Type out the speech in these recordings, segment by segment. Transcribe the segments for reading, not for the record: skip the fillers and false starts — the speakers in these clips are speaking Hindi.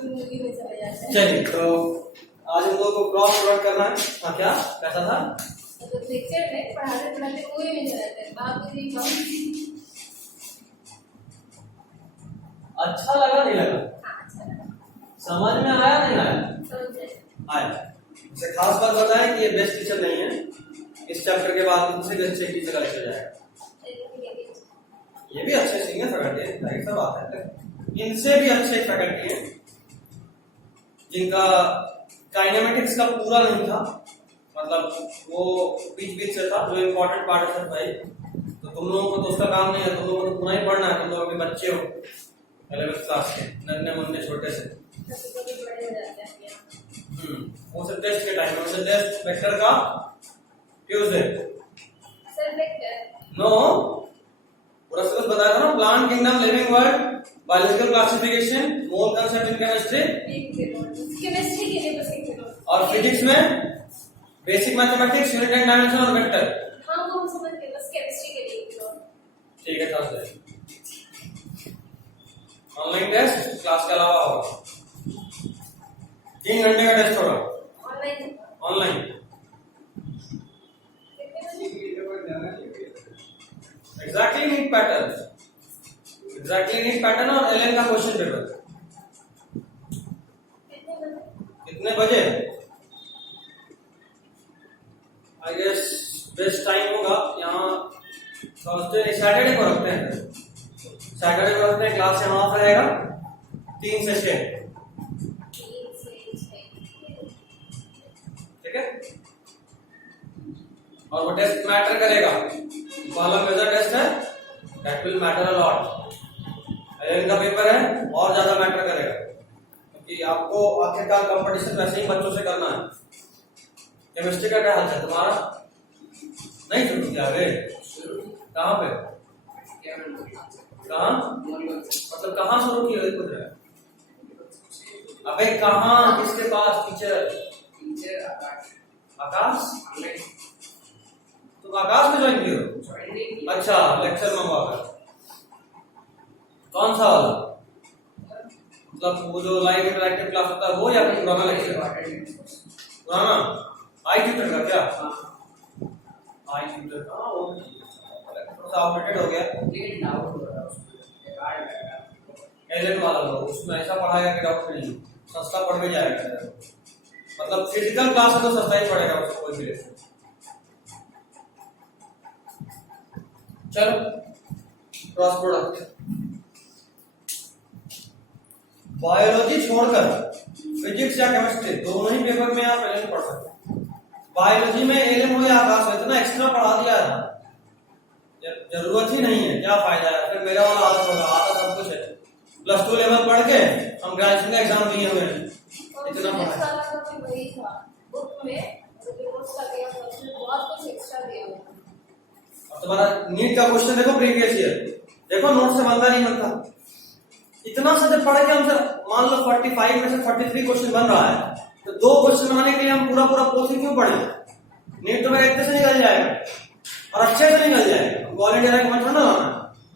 चलिए तो आज हम लोगों को क्रॉस प्रोडक्ट करना है। हाँ क्या कैसा था? लेक्चर में पढ़ाते पढ़ाते मूवी में चले जाते हैं। बाबूजी अच्छा लगा नहीं लगा? अच्छा लगा। समझ में आया नहीं आया? समझ गए। आया। इसे खास बात बताएं कि ये बेस्ट टीचर नहीं है। इस चैप्टर के बाद इनसे भी अच्छे टीचर का लेक्चर जाएगा। ये भी अच्छे सीनियर फैकल्टी है, जाहिर सा बात है। इनसे भी अच्छे फैकल्टी हैं जिनका काइनेमेटिक्स का पूरा नहीं था, मतलब वो बीच बीच से था। जो इम्पोर्टेंट पार्ट है भाई, तो तुम लोगों को तो उसका काम नहीं है, तुम लोगों को तो पूरा ही पढ़ना है। तुम लोग अभी बच्चे हो 11th क्लास के, नन्हे मुन्ने छोटे से। वो सब टेस्ट के टाइम में टेस्ट वेक्टर का ट्यूसडे नो पूरा सब बताया था ना। Plant kingdom, living world, biological classification, mole concept in chemistry के लिए बस एक मिनट। और फिजिक्स में basic mathematics, unit and dimension और वेक्टर। हाँ वो हम समझ गए, बस केमिस्ट्री के लिए एक मिनट। ठीक है थर्सडे ऑनलाइन टेस्ट क्लास के अलावा होगा। 3 घंटे का टेस्ट होगा ऑनलाइन। एग्जैक्टली नीट पैटर्न और एलएन का क्वेश्चन पेपर। कितने बजे? आई गेस बेस्ट टाइम होगा यहाँ थर्सडे सैटरडे को रखते हैं। सैटरडे को रखते हैं, क्लास यहाँ ऑफ रहेगा 3 से 6। ठीक है। और वो टेस्ट मैटर करेगा। पहला मेजर टेस्ट है, that will matter a lot. Allen का पेपर है और ज्यादा मैटर करेगा, क्योंकि आपको आखिरकार कंपटीशन वैसे ही बच्चों से करना है। केमिस्ट्री का क्या हाल है तुम्हारा? नहीं शुरू किया रे? कहाँ पे? कहाँ मतलब कहाँ शुरू किया? कुछ है? अबे कहाँ, किसके पास? टीचर आकाश। तुम आकाश में ज्वाइन किए हो? अच्छा, लेक्चर मंगवा कर। कौन सा वाला? मतलब वो जो लाइव इंटरैक्टिव क्लास होता है वो, या फिर पुराना लेक्चर? पुराना आई ट्यूटर का क्या? आई ट्यूटर का वो थोड़ा आउटडेटेड हो गया। एलएन वाला लो, उसमें ऐसा पढ़ाएगा कि डाउट नहीं, सस्ता पढ़ में जाएगा। मतलब फिजिकल क्लास है तो सस्ता ही पड़ेगा उसको कोई भी। चलो क्रॉस प्रोडक्ट। बायोलॉजी छोड़कर फिजिक्स या केमिस्ट्री दोनों ही पेपर में आप एलएन पढ़ सकते हैं। बायोलॉजी में एलएन हो या आकाश हो, इतना एक्स्ट्रा पढ़ा दिया है, जरूरत ही नहीं है। क्या फायदा है फिर? मेरा वाला आदत होगा, आता सब कुछ है। +2 लेवल पढ़ के हम ग्रेजुएशन का एग्जाम दिए हुए हैं, इतना पढ़ा। वही था बुक में, नोट्स का दिया, बहुत कुछ एक्स्ट्रा दिया हुआ। तुम्हारा नीट का क्वेश्चन देखो, प्रीवियस ईयर देखो, नोट से बनता नहीं बनता। इतना सा जब पढ़ के हमसे मान लो 45 में से 43 क्वेश्चन बन रहा है, तो 2 क्वेश्चन बनाने के लिए हम पूरा पोर्शन क्यों पढ़े? नीट तो मेरा इतने से निकल जाएगा और अच्छे से निकल जाएगा। ऑल इंडिया रैंक मत ना,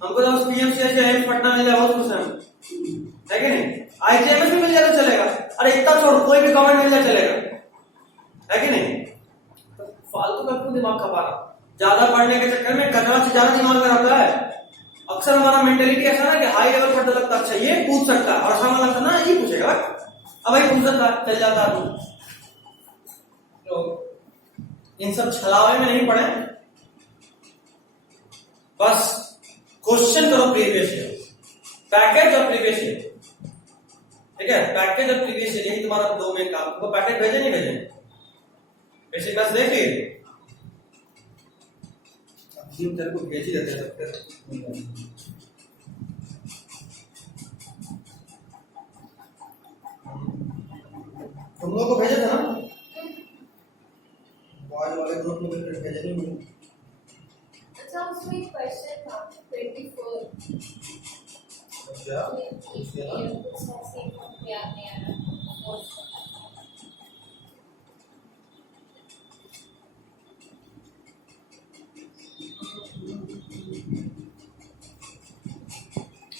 हमको तो पीएमसीएच या एम्स पटना मिल जाए बहुत खुश है कि नहीं? आईजीएमएस भी मिल जाए तो चलेगा। अरे इतना छोड़, कोई भी गवर्नमेंट मिल जाए चलेगा, है कि नहीं? तो फालतू का क्यों दिमाग खपा रहा? ज्यादा पढ़ने के चक्कर में कचरा से ज्यादा दिमाग में रहता है। अक्सर हमारा मेंटेलिटी ऐसा ना कि हाई लेवल पर लगता अच्छा ये पूछ सकता है, और सामने लगता ना ये पूछेगा, अब भाई पूछ सकता चल जाता है। तो इन सब छलावे में नहीं पड़े, बस क्वेश्चन करो प्रीवियस ईयर, पैकेज और प्रीवियस ईयर। ठीक है, पैकेज और प्रीवियस ईयर, यही तुम्हारा 2 में काम। तुमको पैकेज भेजे नहीं भेजे? बेसिक क्लास देख ली? तेरे को भेज ही देते हैं। तुम लोग को भेजे थे ना बॉयज वाले ग्रुप में? भेजे नहीं? अच्छा उसमें एक क्वेश्चन था 24। क्या?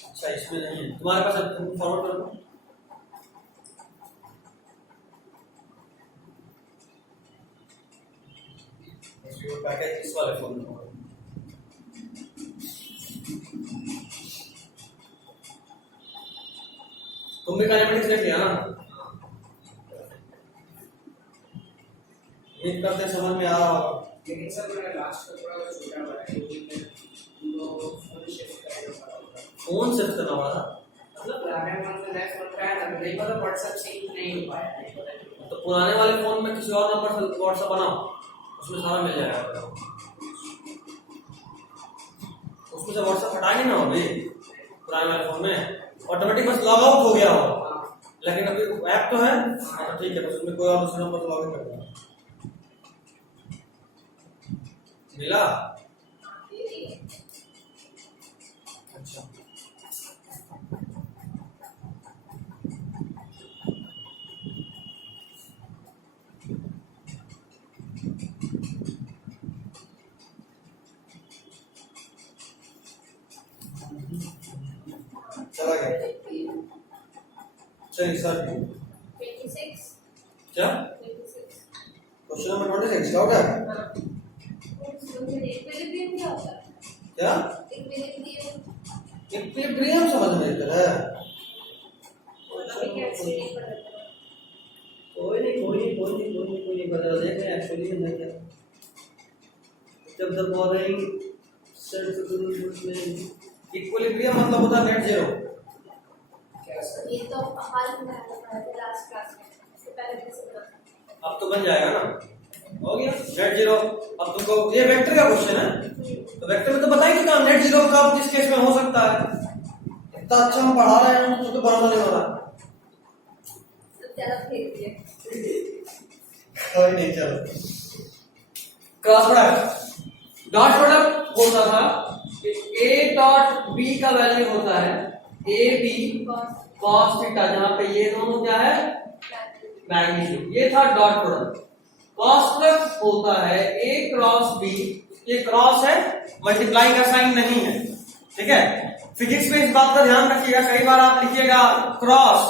अच्छा इसमें नहीं है तुम्हारे पास, फॉरवर्ड करो। ये पैकेज इस वाले फोन में होगा। तुम भी काइनेमेटिक्स देख लिया ना? एक करते समझ में आ रहा होगा। लेकिन सर मेरा लास्ट का थोड़ा छोटा बड़ा है क्योंकि मैं तो फोन शिफ्ट करना फोन शिफ्ट करना पड़ा था, मतलब पुराने फोन में नए फोन का है ना, नहीं पता व्हाट्सएप सिंक नहीं हो पाया, नहीं पता। तो पुराने वाले फोन में किसी और नंबर से व्हाट्सएप बनाओ, उसमें सारा मिल जाएगा। उसमें से व्हाट्सएप हटाएंगे ना अभी पुराने वाले फोन में ऑटोमेटिक बस लॉग आउट हो गया हो, लेकिन अभी ऐप तो है। हाँ ठीक है, बस उसमें कोई और दूसरे नंबर से लॉग इन कर देना। मिला? अच्छा चला गया। चलिए सर 26 क्या 26 क्वेश्चन नंबर 26 डाउट है इक्विलिब्रियम क्या होता है? क्या? इक्विलिब्रियम इक्विलिब्रियम समझ में आता है। अभी क्या एक्सप्लेन कर रहे हैं? कोई नहीं बता देख रहे हैं एक्चुअली में क्या। जब द फॉलोइंग इक्विलिब्रियम मतलब होता है नेट जीरो। क्या सर? ये तो हाल में आया था लास्ट क्लास में, इससे पहले कैसे बना था? अब तो बन जाएगा ना, हो गया नेट जीरो। अब तुमको ये वेक्टर का क्वेश्चन है, तो वेक्टर में तो बताइए कि नेट जीरो कब किस केस में हो सकता है। इतना अच्छा हम पढ़ा रहे हैं तो बड़ा नहीं हो रहा। सब ज्यादा फेंक दिए। कोई नहीं, चलो क्रॉस प्रोडक्ट। डॉट प्रोडक्ट होता था ए डॉट बी का वैल्यू होता है ए बी कॉस थीटा, जहां पे ये दोनों क्या है मैग्नीट्यूड। ये था डॉट प्रोडक्ट। क्रॉस प्रोडक्ट होता है ए क्रॉस बी, ये क्रॉस है, मल्टीप्लाई का साइन नहीं है, ठीक है। फिजिक्स में इस बात का ध्यान रखिएगा, कई बार आप लिखिएगा क्रॉस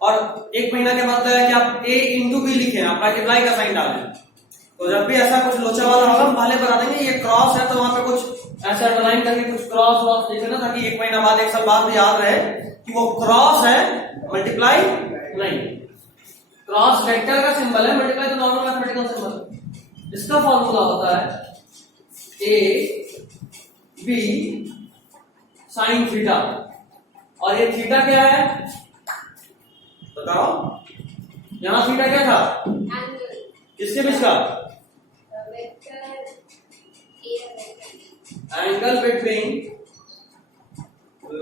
और एक महीना के बाद कि आप ए इंटू बी लिखें, आप मल्टीप्लाई का साइन डाल दें। तो जब भी ऐसा कुछ लोचा वाला होगा हम पहले बता देंगे ये क्रॉस है, तो वहां पे कुछ ऐसा अंडरलाइन करके कुछ क्रॉस वॉस लिख देना, ताकि एक महीना बाद एक साल बाद भी याद रहे कि वो क्रॉस है, मल्टीप्लाई नहीं। क्रॉस वेक्टर का सिंबल है, मल्टीप्लाई तो नॉर्मल मैथमेटिकल सिंबल है। इसका फॉर्मूला होता है ए बी साइन थीटा, और ये थीटा क्या है बताओ। यहां थीटा क्या था, एंगल किसके बीच का, vector A vector angle between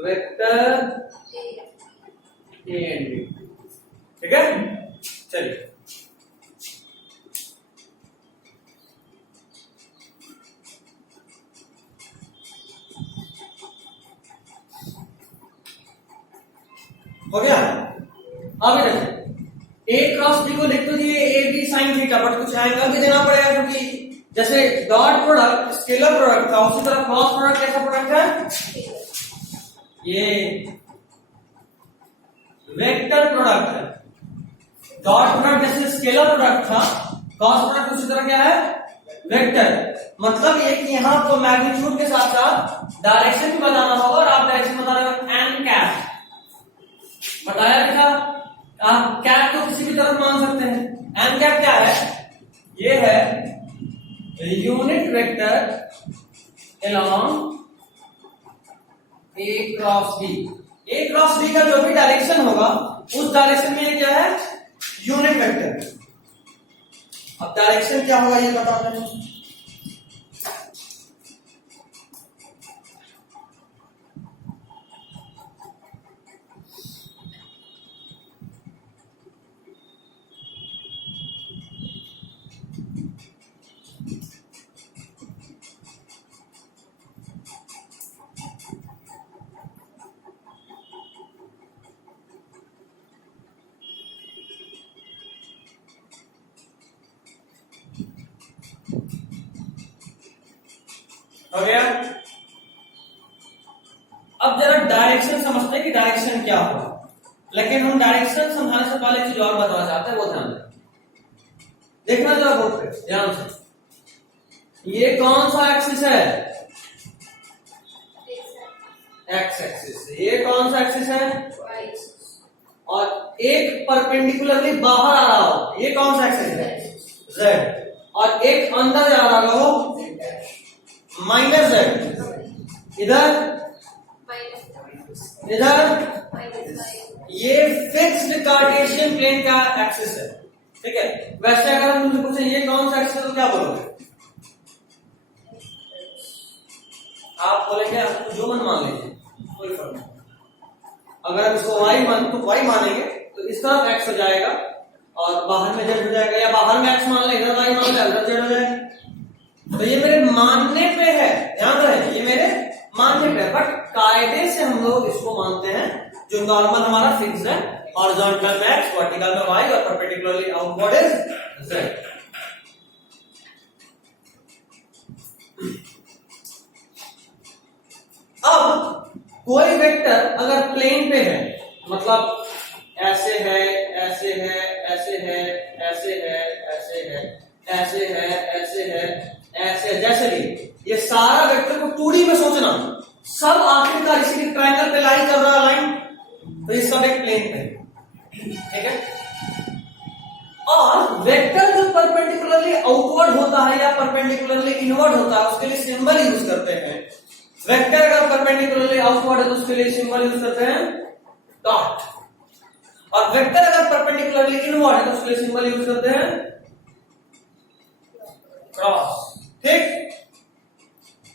vector A and B, ठीक है। चलिए हो गया। अब देखिए ए क्रॉस बी को लिख तो दिए A B sine theta, but कुछ एंगल भी देना पड़ेगा, क्योंकि जैसे डॉट प्रोडक्ट स्केलर प्रोडक्ट था, उसी तरह क्रॉस प्रोडक्ट कैसा प्रोडक्ट है, ये वेक्टर प्रोडक्ट है। डॉट प्रोडक्ट जैसे स्केलर प्रोडक्ट था, क्रॉस प्रोडक्ट उसी तरह क्या है वेक्टर। मतलब ये कि यहां तो मैग्नीट्यूड के साथ साथ डायरेक्शन भी बताना होगा, और आप डायरेक्शन बता रहे हो एन कैप बताया था। आप कैप को किसी भी तरफ मान सकते हैं। एन कैप क्या है, ये है unit vector along A cross b. A cross B का जो भी डायरेक्शन होगा उस डायरेक्शन में ये क्या है यूनिट वेक्टर। अब डायरेक्शन क्या होगा ये बता दें। हो गया। अब जरा डायरेक्शन समझते हैं कि डायरेक्शन क्या होगा, लेकिन हम डायरेक्शन समझाने से पहले चीज और बताना चाहते हैं, वो ध्यान देखना जरा बोर्ड पे ध्यान से। ये कौन सा एक्सिस है? X x axis. ये कौन सा एक्सिस है? Y और एक परपेंडिकुलरली बाहर आ रहा हो, ये कौन सा एक्सिस है? Z। और एक अंदर जा रहा हो माइनस Z। इधर minus ये फिक्स्ड कार्टेशियन प्लेन का एक्सिस है, ठीक है। वैसे अगर हम तुमसे पूछे ये कौन सा एक्सिस है तो क्या बोलोगे? आप बोलेंगे आपको जो मन मान लीजिए, कोई फर्क नहीं। अगर आप इसको y मान तो y मानेंगे तो इस तरफ x हो जाएगा और बाहर में z हो जाएगा, या बाहर में x मान ले इधर y मान ले इधर z हो जाएगा। तो ये मेरे मानने पे है, ध्यान रहे ये मेरे मानने पे है, बट कायदे से हम लोग इसको मानते हैं जो नॉर्मल हमारा फिक्स है, हॉरिजॉन्टल में x, वर्टिकल में y और परपेंडिकुलरली आउटवर्ड इज z। अब कोई वेक्टर अगर प्लेन पे है, मतलब ऐसे है, ऐसे है, ऐसे है, ऐसे है, ऐसे है, ऐसे है, ऐसे है, ऐसे है, जैसे भी ये सारा वेक्टर को 2D में सोचना, सब आखिरकार इसी के ट्रायंगल पे लाई कर रहा लाइन, तो ये सब एक प्लेन पे, ठीक है। और वेक्टर जो परपेंडिकुलरली आउटवर्ड होता है या परपेंडिकुलरली इनवर्ड होता है उसके लिए सिंबल यूज करते हैं। वेक्टर अगर परपेंडिकुलरली आउटवर्ड है तो उसके लिए सिंबल यूज करते हैं डॉट, और वेक्टर अगर परपेंडिकुलरली इनवर्ड है तो उसके लिए सिंबल यूज करते हैं क्रॉस, ठीक।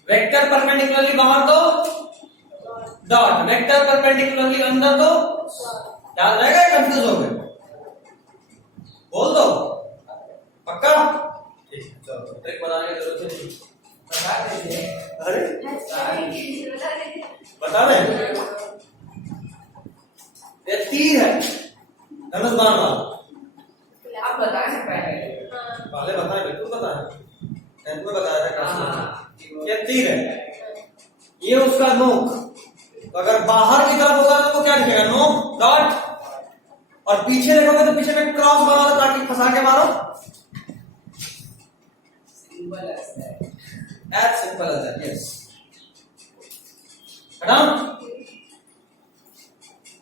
वेक्टर परपेंडिकुलरली बाहर तो डॉट, वेक्टर परपेंडिकुलरली अंदर तो याद रहेगा, कंफ्यूज हो गए? बोल दो पक्का? ठीक, चलो ट्रिक बनाने की जरूरत नहीं, बता दीजिए। अरे बता दें, ये तीर है धनुष बाण वाला, आप बताएं पहले। पहले बताए बिल्कुल बताए, टेंथ में बताया था क्लास। ये तीर है, ये उसका नोक, तो अगर बाहर की तरफ होगा तो क्या लिखेगा? नोक डॉट, और पीछे देखोगे तो पीछे में क्रॉस बना लो ताकि फंसा के मारो। सिंबल ऐसा है, as simple as that, yes. है ना?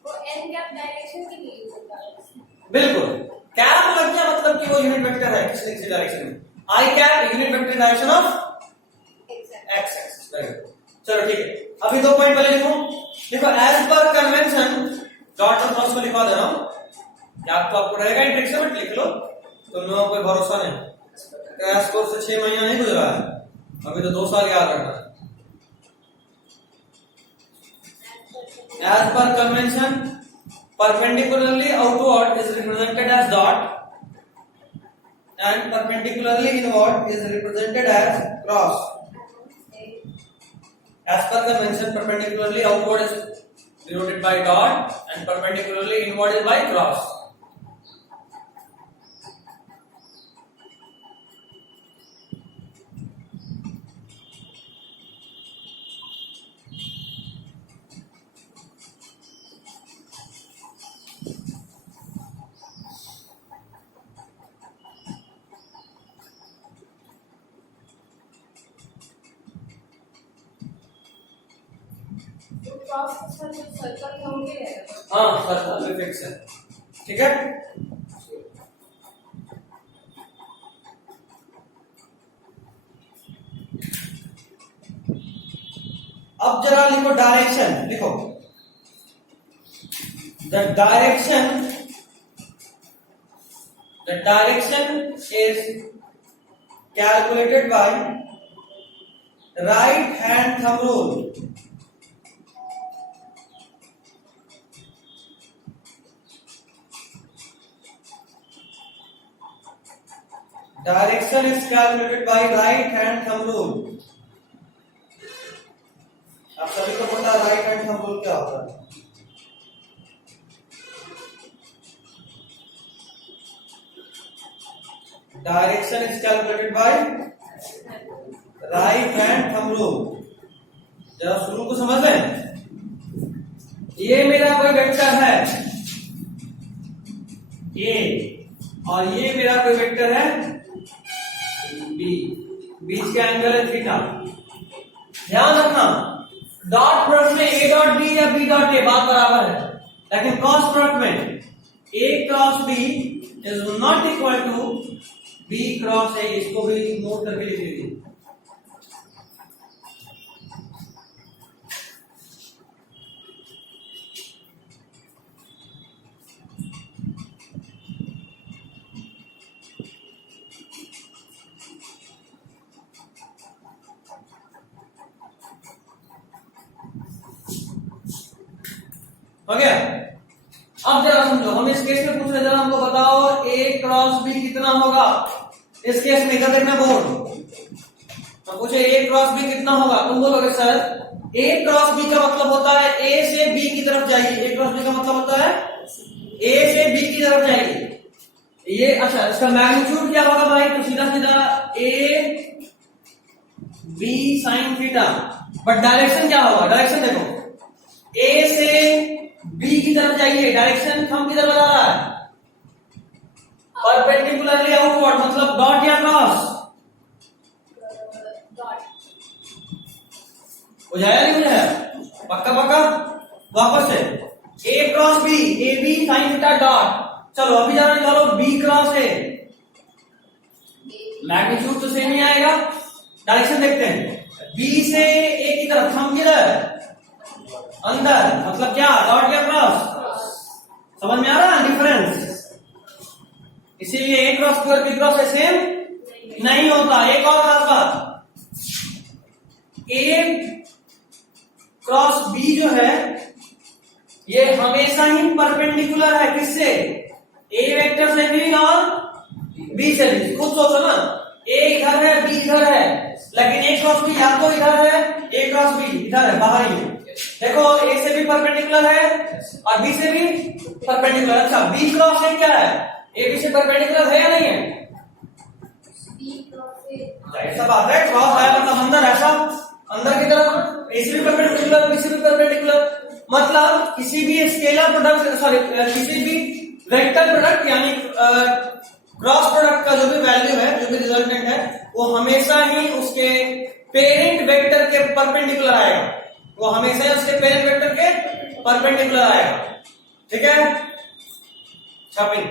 वो n कैप डायरेक्शन के लिए यूज होता है। बिल्कुल, कैप लग गया मतलब कि वो यूनिट वेक्टर है किसी किसी डायरेक्शन में। I cap unit vector direction of x axis, very good. चलो ठीक है, अभी 2 पॉइंट पहले लिखो। देखो एज पर कन्वेंशन, डॉट और क्रॉस को लिखवा दे रहा हूं, याद तो आपको रहेगा इंट्रिक से, बट लिख लो, तुम लोगों को कोई भरोसा नहीं, क्रैश कोर्स से 6 महीना नहीं गुजरा है, अभी तो 2 साल याद रखना है। As per convention, perpendicularly outward is represented as dot, and perpendicularly inward is represented as cross. As per convention, perpendicularly outward is denoted by dot, and perpendicularly inward is by cross. तो क्रॉस के साथ जो सर्कल होंगे रहेगा। हाँ सर्कल में फिक्स है, ठीक है। अब जरा लिखो डायरेक्शन, लिखो the direction is calculated by right hand thumb rule. Direction is calculated by right hand thumb rule. आप सभी को पता है राइट हैंड थंब रूल क्या होता है? Direction is calculated by right hand thumb rule. जरा शुरू को समझ लें। ये मेरा कोई वेक्टर है A, और ये मेरा कोई वेक्टर है B, बीच का एंगल है थीटा। ध्यान रखना डॉट प्रोडक्ट में ए डॉट बी या बी डॉट ए बात बराबर है, लेकिन क्रॉस प्रोडक्ट में a cross B is not equal to b cross a. इसको भी नोट करके लिख लीजिए। हो गया? अब जरा समझो, हम इस केस में पूछ रहे, जरा हमको बताओ ए क्रॉस बी कितना होगा। इस केस में इधर देखना बोर्ड, हम पूछे ए क्रॉस बी कितना होगा, तुम बोलोगे सर ए क्रॉस बी का मतलब होता है ए से बी की तरफ जाइए। ए क्रॉस बी का मतलब होता है ए से बी की तरफ जाइए। ये अच्छा, इसका मैग्नीट्यूड क्या होगा भाई? तो सीधा सीधा A B sine theta, but direction क्या होगा? डायरेक्शन देखो, ए से बी की तरफ जाइए, डायरेक्शन हम किधर बता रहा है? परपेंडिकुलरली आउटवर्ड, मतलब डॉट या क्रॉस। डॉट हो जाएगा नहीं हो जाएगा? पक्का पक्का? वापस से a cross b, a B sine theta dot. चलो अभी जाना निकालो बी क्रॉस ए। मैग्नीट्यूड तो सेम ही आएगा, डायरेक्शन देखते हैं। बी से ए की तरफ, हम किधर? अंदर, मतलब क्या? डॉट या क्रॉस? समझ में आ रहा है डिफरेंस? इसीलिए ए क्रॉस बी और बी क्रॉस ए सेम नहीं होता। एक और खास बात, ए क्रॉस बी जो है ये हमेशा ही परपेंडिकुलर है। किससे? ए वेक्टर से भी और बी से भी। खुद सोचो ना, ए इधर है बी इधर है, लेकिन ए क्रॉस बी या तो इधर है, ए क्रॉस बी इधर है बाहर ही। देखो ए से भी परपेंडिकुलर है और बी से भी परपेंडिकुलर। अच्छा बी क्रॉस ए क्या है? ए बी से परपेंडिकुलर है या नहीं है? बी क्रॉस ए ऐसा बात है, क्रॉस आया मतलब अंदर, ऐसा अंदर की तरफ ए से भी परपेंडिकुलर बी से भी परपेंडिकुलर। मतलब किसी भी स्केलर प्रोडक्ट, सॉरी किसी भी वेक्टर प्रोडक्ट यानी क्रॉस प्रोडक्ट का जो भी वैल्यू है, जो भी रिजल्टेंट है, वो हमेशा ही उसके पेरेंट वेक्टर के परपेंडिकुलर आएगा। वो हमेशा ही उसके पेरेंट वेक्टर के परपेंडिकुलर आएगा। ठीक है? शॉपिंग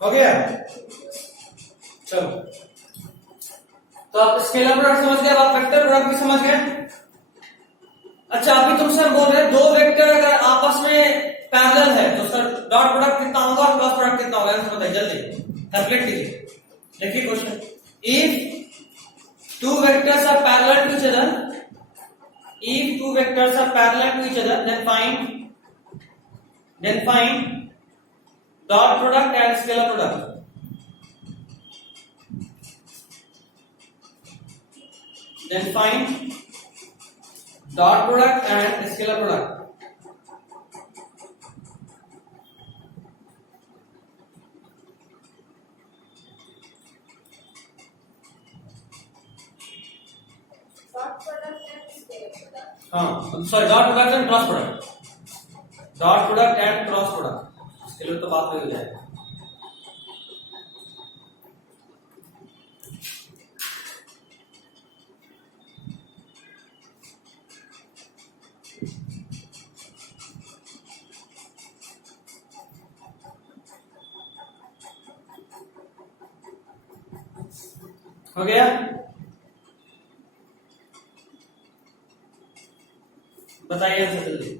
हो गया? चलो, तो आप स्केलर प्रोडक्ट समझ गए, आप वेक्टर प्रोडक्ट भी समझ गए। अच्छा अभी तुम सर बोल रहे हैं दो वेक्टर अगर आपस में पैरेलल है तो सर डॉट प्रोडक्ट कितना होगा और क्रॉस प्रोडक्ट कितना होगा? आंसर बताइए जल्दी, कैलकुलेट कीजिए। देखिए question, if two vectors are parallel to each other, if two vectors are parallel to each other, then find dot product and scalar product. Then find dot product and scalar product. Dot product and scalar product. हाँ sorry, dot product and cross product. Dot product and cross product, इसके लिए तो बात हो जाएगा। हो गया? बताइए आंसर जल्दी।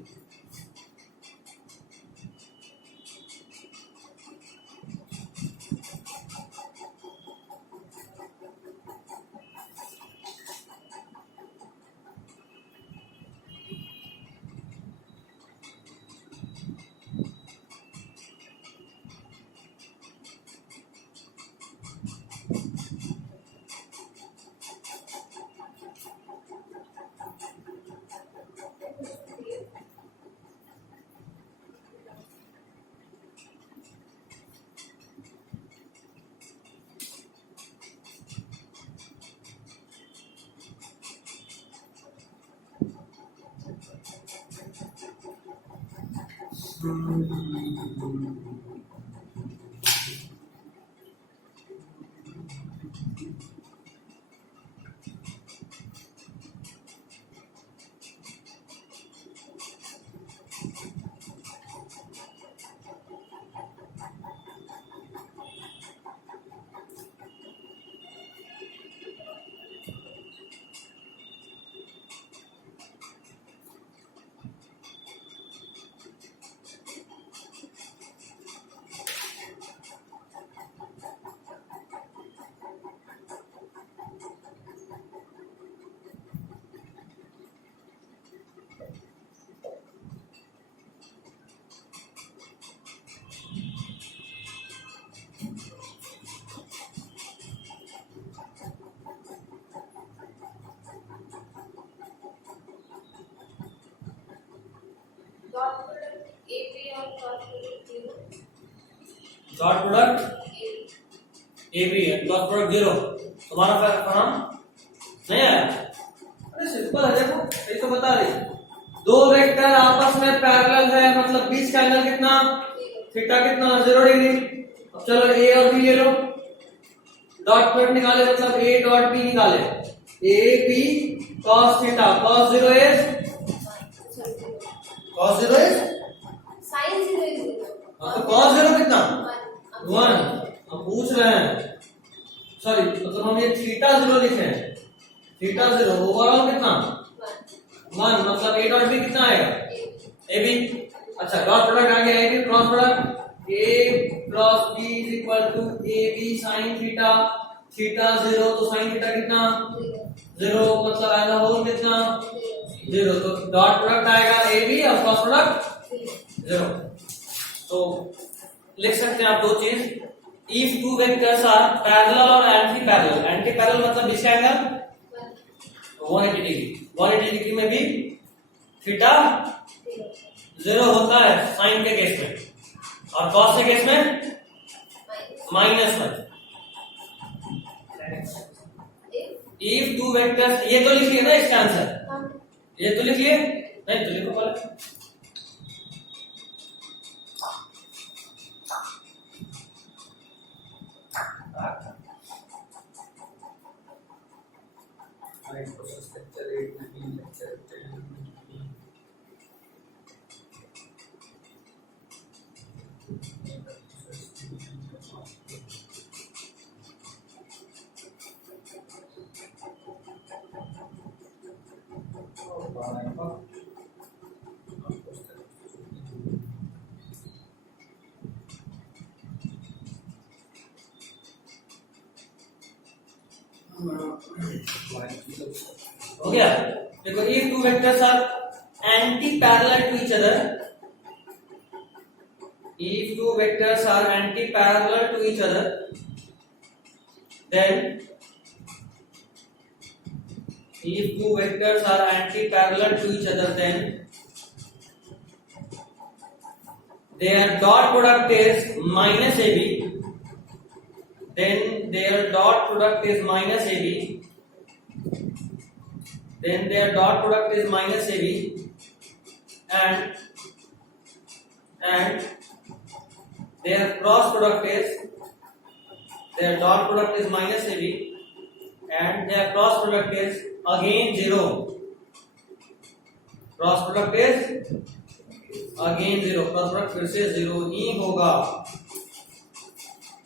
डॉट प्रोडक्ट ए बी और cross product 0 dot product A B है, क्रॉस प्रोडक्ट 0। तुम्हारा फॉर्म नहीं आया? अरे सिंपल है, देखो यही तो बता रही। दो वेक्टर आपस में पैरेलल है, मतलब बीच का एंगल कितना? थीटा कितना? 0 डिग्री। अब चलो ए और बी ले लो, डॉट प्रोडक्ट निकाले, मतलब ए डॉट बी निकाले। A B cos theta, cos 0 is cos 0 is sin 0 is 0। तो cos 0 कितना? 1। 1। हम पूछ रहे हैं, सॉरी मतलब हम ये थीटा 0 लिखे हैं, थीटा 0 ओवरऑल कितना? 1। मतलब ए डॉट बी कितना आएगा? A B. अच्छा डॉट प्रोडक्ट आ गया, A B cross product, A cross B is equal to A B sine theta, theta 0 तो साइन थीटा कितना? 0, मतलब एज अ होल कितना? 0। तो डॉट प्रोडक्ट आएगा ए बी और क्रॉस प्रोडक्ट 0। तो लिख सकते हैं आप दो चीज, if two vectors are parallel और एंटी पैरेलल। एंटी पैरेलल मतलब इसका एंगल 180 डिग्री, 180 डिग्री में भी थीटा 0 होता है साइन के केस में, और कॉस के केस में -1। इफ टू वेक्टर्स, ये तो लिखिए ना इसका आंसर, ये तो लिखिए, नहीं तो लिखो पहले। हो गया? देखो if two vectors are anti-parallel to each other, if two vectors are anti-parallel to each other, then if two vectors are anti-parallel to each other, then their dot product is minus AB. Then their dot product is minus AB. Then their dot product is minus AB, and their cross product is, their dot product is minus AB, and their cross product is again 0. Cross product is again 0. Cross product फिर से 0 ही होगा।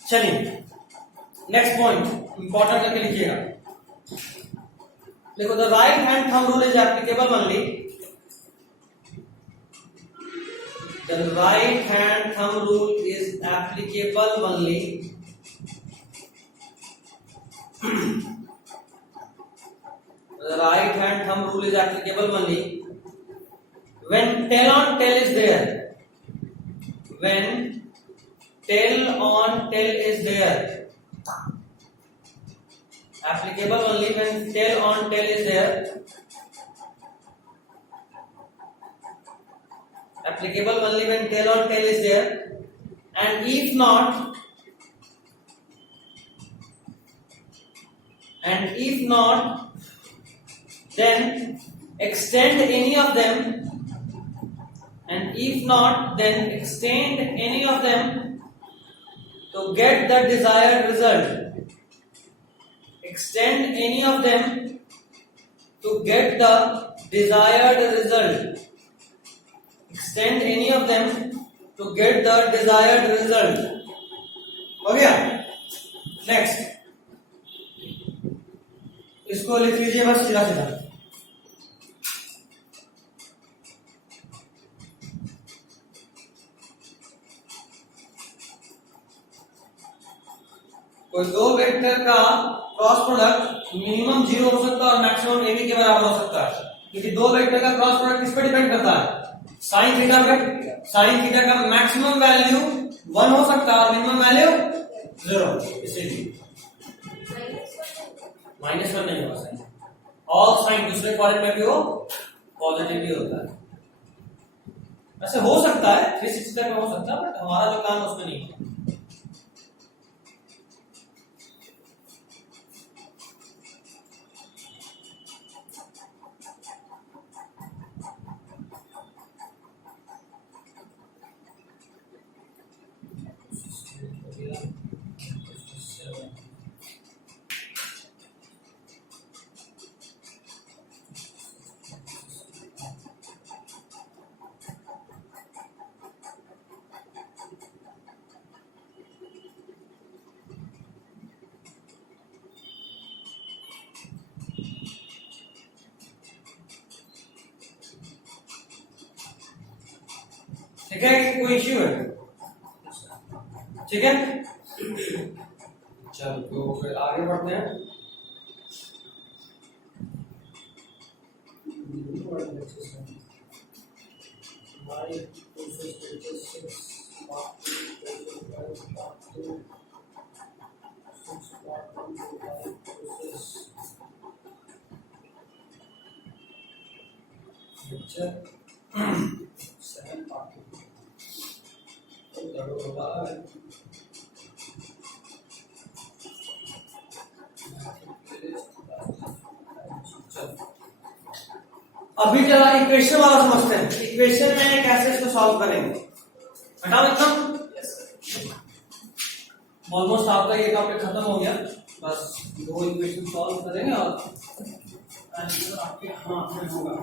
चलिए नेक्स्ट पॉइंट इंपॉर्टेंट करके लिखिएगा। देखो, the right hand thumb rule is applicable only, the right hand thumb rule is applicable only the right hand thumb rule is applicable only when tail on tail is there, when tail on tail is there, applicable only when tail on tail is there, applicable only when tail on tail is there, and if not, then extend any of them, and if not, then extend any of them to get the desired result. Extend any of them to get the desired result. Extend any of them to get the desired result. हो गया? नेक्स्ट, इसको लिख लीजिए बस सीधा सीधा। कोई दो वेक्टर का क्रॉस प्रोडक्ट मिनिमम 0 हो सकता है और मैक्सिमम ए बी के बराबर हो सकता है, क्योंकि दो वेक्टर का क्रॉस प्रोडक्ट किस पर डिपेंड करता है? साइन थीटा पर। साइन थीटा का मैक्सिमम वैल्यू 1 हो सकता है और मिनिमम वैल्यू 0, इसीलिए -1 नहीं होगा साइन। और साइन दूसरे क्वाड्रेंट में भी हो, पॉजिटिव भी होता है। ऐसे हो सकता है 360 तक में हो सकता है, बट हमारा जो काम है उसमें नहीं है। ठीक है, कोई इश्यू है? ठीक है, चलो तो फिर आगे बढ़ते हैं। अभी जरा इक्वेशन वाला समझते हैं। इक्वेशन में कैसे इसको सॉल्व करेंगे, हटाओ एकदम। ऑलमोस्ट आपका ये टॉपिक खत्म हो गया, बस 2 इक्वेशन सॉल्व करेंगे और आंसर आपके हाथ में होगा।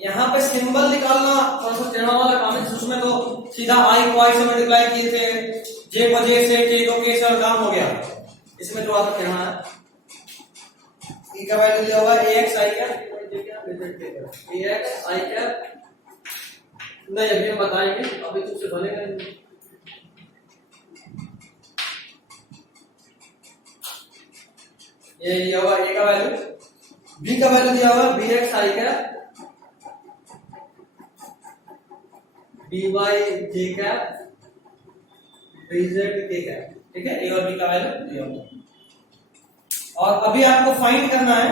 यहाँ पे सिंबल निकालना थोड़ा सा टेढ़ा वाला काम है, उसमें तो सीधा आई को आई से मल्टीप्लाई किए थे, जे को जे से, के को के से, और काम हो गया। इसमें थोड़ा सा टेढ़ा है। ई का वैल्यू दिया हुआ है ax i क्या, ax i क्या नहीं, अभी हम बताएंगे, अभी तुझसे बनेगा नहीं। ये दिया हुआ a का वैल्यू, b का वैल्यू दिया हुआ bx i क्या, by j cap, bz k cap. ठीक है, ए और बी का वैल्यू दिया हुआ। और अभी आपको फाइंड करना है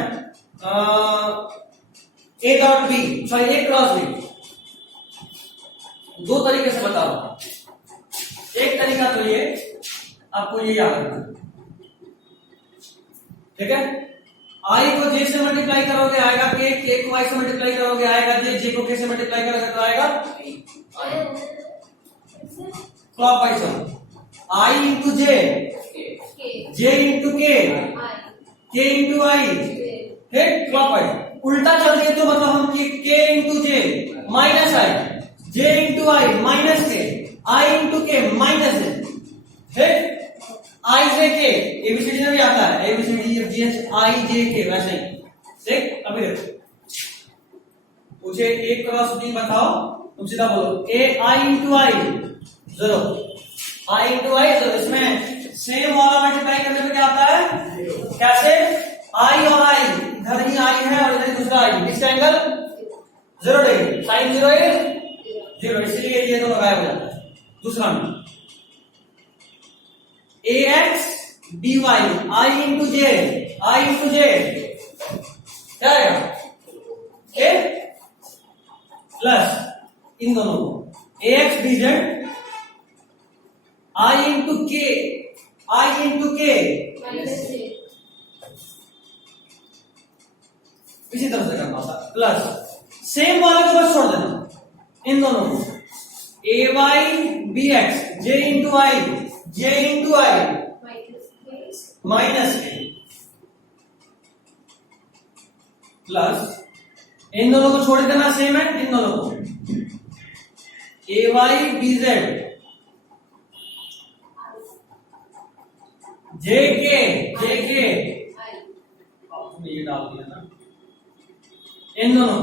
ए dot B, sorry A cross B. 2 तरीके से बता रहा हूं। एक तरीका तो ये, आपको ये याद रखना, ठीक है। आई को जे से मल्टीप्लाई करोगे आएगा के को आई से मल्टीप्लाई करोगे आएगा जे को के से मल्टीप्लाई करोगे तो आएगा क्लॉकवाइज। आई इंटू जे इंटू के इंटू आई, ठीक, क्लॉकवाइज। उल्टा चल रही है तो मतलब हम के इंटू जे माइनस आई, जे इंटू आई माइनस के, आई इंटू के माइनस है, ठीक, आई जे के, एबीसीडी में भी आता है, A B C D F G H I J K, वैसे ही, ठीक। अभी देखो पूछे ए क्रॉस बी बताओ, तुम सीधा बोलो ए आई इंटू आई 0, आई इंटू आई 0, इसमें सेम वाला मल्टीप्लाई करने पे क्या आता है, कैसे, आई और आई, इधर ही आई है और इधर ही दूसरा आई, इसका एंगल 0 डिग्री, साइन 0 इज 0, इसलिए ये दोनों गायब हो जाता है। दूसरा में ए एक्स डी वाई, आई इंटू जे, आई इंटू जे क्या आएगा, ए प्लस इन दोनों को ए एक्स डी जेड, आई इंटू के, आई इंटू के माइनस ए, इसी तरह से करना था, प्लस सेम वाले को बस छोड़ देना, इन दोनों को ए y B x J into आई, जे इंटू आई माइनस के, प्लस इन दोनों को छोड़ देना, सेम है इन दोनों को ए वाई बी जेड जे के आपने ये डाल दिया ना, इन दोनों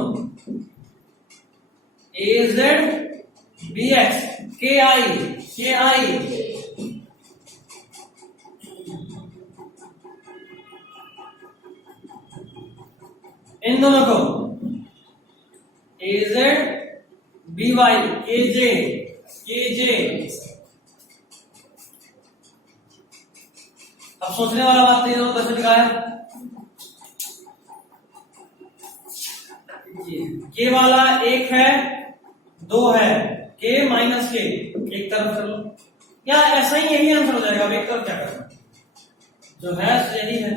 ए जेड बी एक्स के आई इन दोनों को ए जेड बी वाई के जे। अब सोचने वाला बात नहीं, दोनों कैसे लिखा है, के वाला एक है, दो है, के माइनस के एक तरफ कर लो, या ऐसा ही यही आंसर हो जाएगा, अब एक तरफ क्या करना, जो है यही है,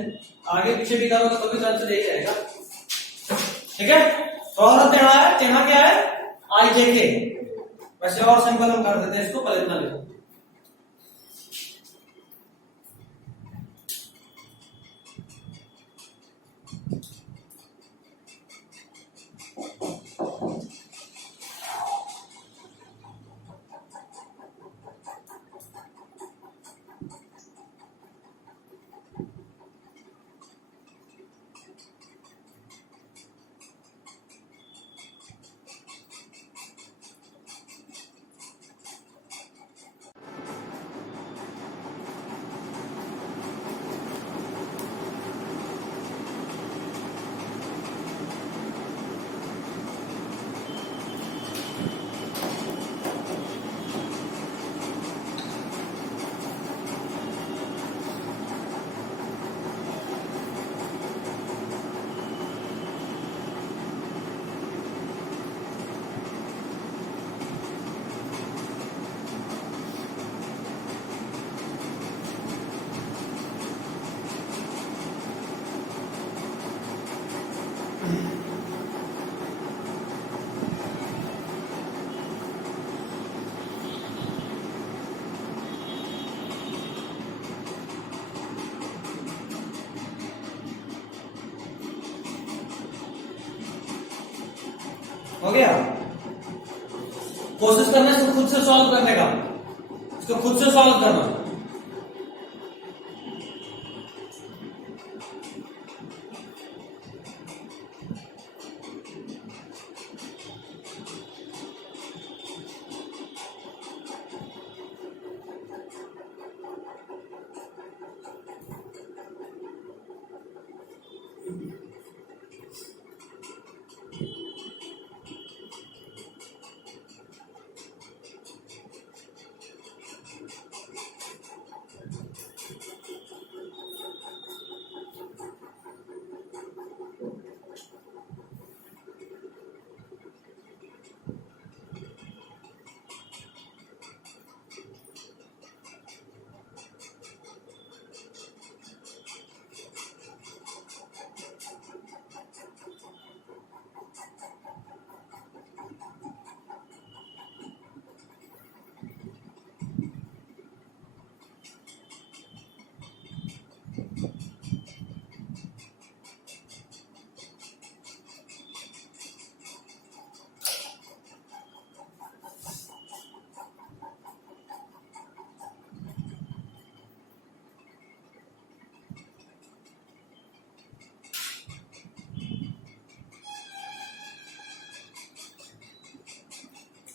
आगे पीछे भी करोगे तो भी आंसर यही रहेगा, ठीक है। तो और यहाँ क्या है, आई जे के, वैसे और सिंपल हम कर देते हैं इसको, पहले इतना लिखो, हो गया। कोशिश करना इसको खुद से सॉल्व करने का, इसको खुद से सॉल्व करना।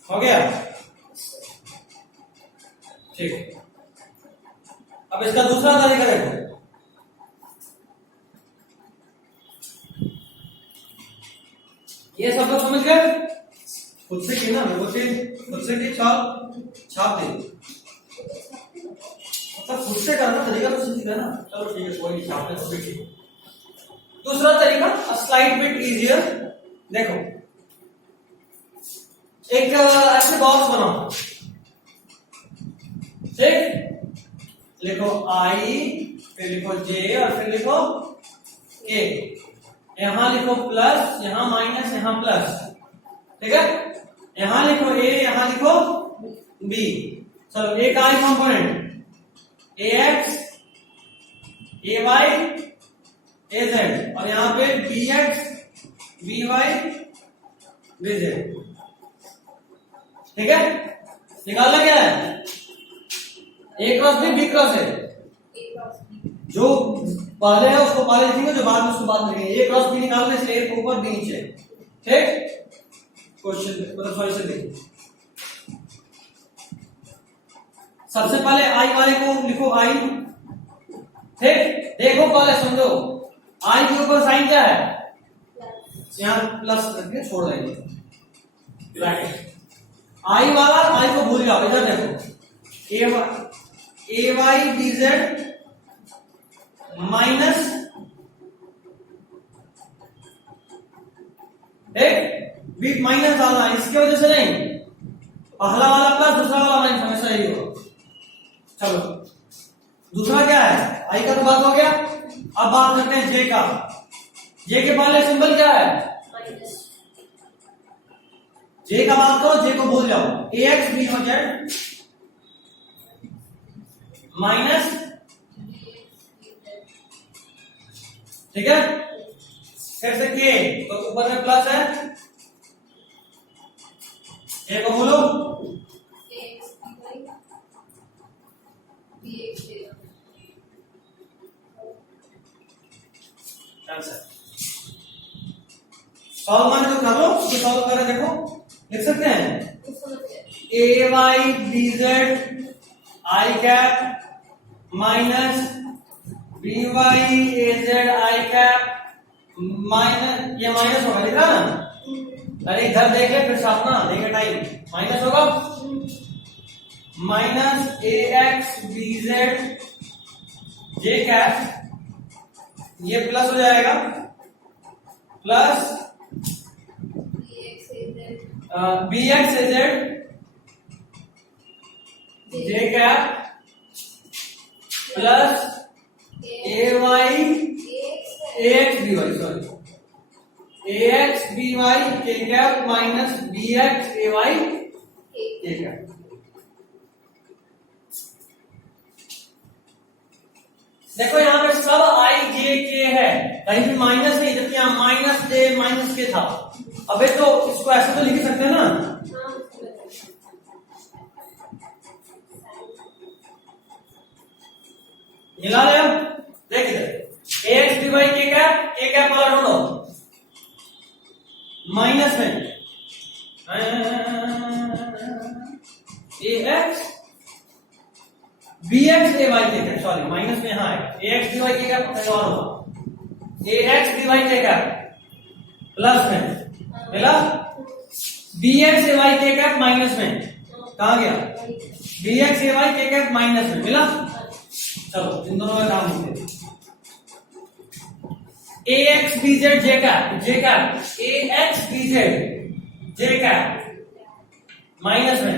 हो गया? ठीक। अब इसका दूसरा तरीका देखो। ये सब लोग समझ गए? खुद से की ना, मेरे को खुद से की छाप दे, मतलब खुद से करना तरीका तो सीख गया ना। चलो ठीक है, कोई नहीं, छाप दे तो ठीक। दूसरा तरीका स्लाइड बिट इजियर। देखो, एक ऐसे बॉक्स बनाओ, ठीक, लिखो आई, फिर लिखो जे और फिर लिखो के। यहां लिखो प्लस, यहां माइनस, यहां प्लस, ठीक है। यहां लिखो ए, यहां लिखो बी। चलो, एक i component a x, a y, a z, और यहां पे b x, b y, b z, ठीक है। निकालना क्या है? A cross b, b cross है। जो पहले है उसको पहले लिखेंगे, जो बाद में उसको बाद में लिखेंगे। ए क्रॉस बी निकालना, इसलिए ए ऊपर बी नीचे, ठीक। क्वेश्चन मतलब सॉल्यूशन देखिए। सबसे पहले आई वाले को लिखो आई, ठीक। देखो पहले समझो, आई के ऊपर साइन क्या है? यहां प्लस करके छोड़ देंगे, ब्रैकेट। आई वाला आई को भूल जाओ, इधर देखो, ए वाई बी जेड माइनस, एक बी माइनस डालना, इसकी वजह से नहीं, पहला वाला प्लस, दूसरा वाला माइनस, हमेशा यही होगा। चलो, दूसरा क्या है? आई का तो बात हो गया। अब बात करते हैं जे का। जे के पहले सिंबल क्या है? जे का बात करो, जे को भूल जाओ। ए एक्स बी हो जेड माइनस, ठीक है। फिर से के, तो ऊपर में प्लस है, ए को बोलो सॉल्व माने तो कर लो, तो सॉल्व करें, देखो लिख सकते हैं a y b z i cap minus b y a z i cap minus, ये माइनस होगा, लिखा ना। अरे इधर देख ले, फिर सामना देखे टाइम, माइनस होगा, माइनस ए x b z j cap, ये प्लस हो जाएगा, plus B x a z j cap plus A y A x b Y, sorry A x b Y के cap minus B x a Y के कैप। देखो यहां पे सब आई जे के है, कहीं भी माइनस नहीं, जबकि यहां माइनस जे माइनस के था। अबे तो इसको ऐसे तो लिख सकते हैं ना, मिला ले। देख इधर ए एक्स डी वाई के कैप वाला ढूंढो, माइनस में ए x B x a Y के कैप, सॉरी माइनस में यहां है, ए एक्स डी वाई के कैप कहीं और होगा, ए एक्स डी वाई के कैप प्लस में मिला, बी एक्स ए वाई के कैप माइनस में, कहां गया? बी एक्स ए वाई के कैप माइनस में मिला। चलो इन दोनों का काम होते हैं। A x b z j cap a x b z j cap minus में,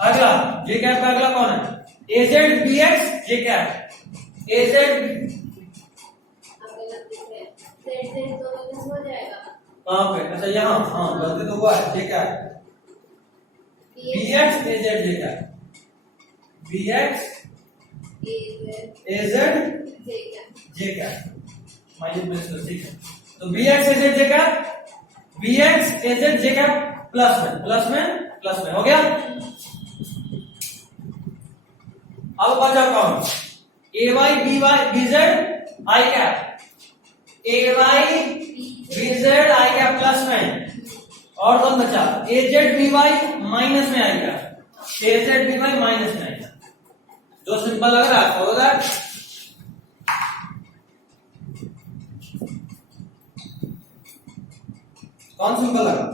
अगला जे कैप का अगला कौन है? A z b x j cap a z कहां पे? अच्छा यहाँ, हाँ गलती तो हुआ है, j cap b x a z j cap b x a z j cap minus में, ठीक है। तो b x a z j cap b x a z j cap plus में हो गया। अब बचा कौन? A y b z i cap a y b z i cap plus में, और कौन बचा? एजेड बी वाई माइनस में आएगा, एजेड बी वाई माइनस में आएगा। जो सिंपल लग रहा है फॉलो दैट। कौन सिंपल लगा?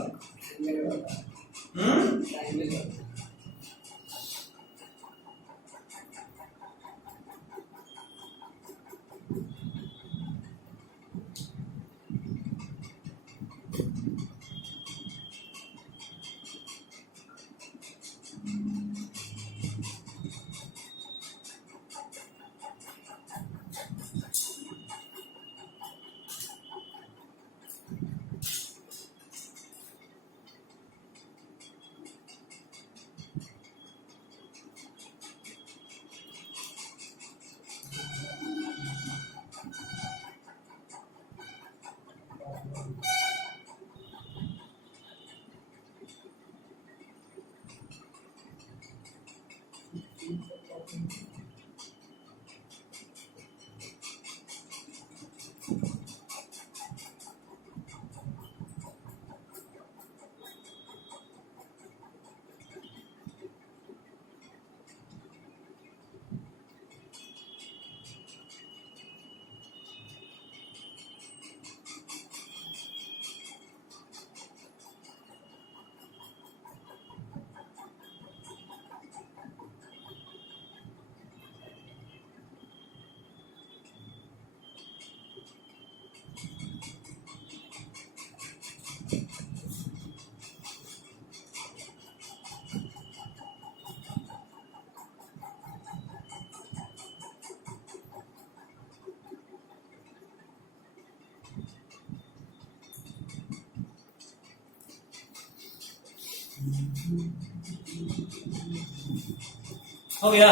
हो गया?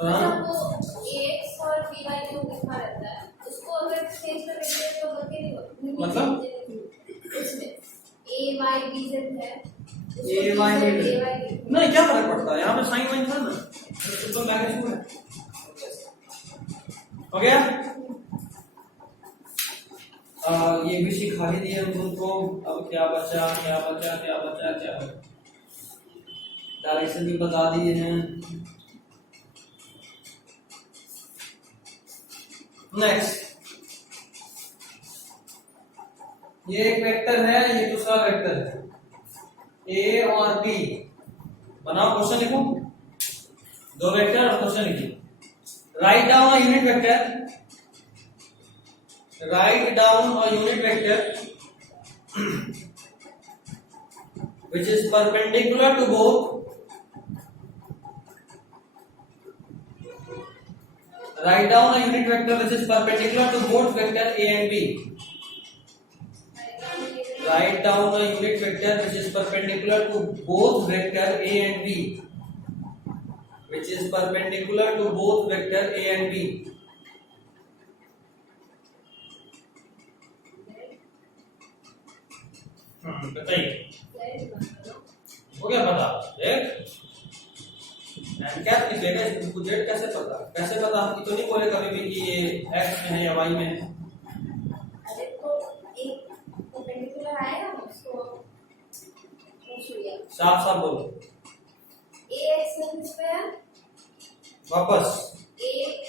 वो एक्स और बी वाई जो लिखा रहता है उसको अगर चेंज कर देंगे तो गलती नहीं होती। मतलब इसमें ए वाई बी जेड है, ए वाई नहीं, क्या फर्क पड़ता है? यहाँ पे साइन वाइन था ना, तो मैग्नीट्यूड है। हो गया? ये भी सिखा ही दिया हम तुमको। अब क्या बचा, क्या बचा, क्या बचा, क्या बचा? डायरेक्शन भी बता दिए हैं। नेक्स्ट, ये एक वेक्टर है, ये दूसरा वेक्टर है, ए और बी। बनाओ, क्वेश्चन लिखो, दो वेक्टर और क्वेश्चन लिखिए। Write down a unit vector, write down a unit vector which is perpendicular to both write down a unit vector which is perpendicular to both vector A and B. Write down a unit vector which is perpendicular to both vector A and B, which is perpendicular to both vector A and B. बताइए, हो गया पता? देख क्या लिखेगा इसको, जेड कैसे पता? कैसे पता? हम तो नहीं बोले कभी भी कि ये एक्स में है या वाई में है। अरे तो एक परपेंडिकुलर आएगा ना, उसको साफ साफ बोलो। ए एक्स स्क्वायर वापस ए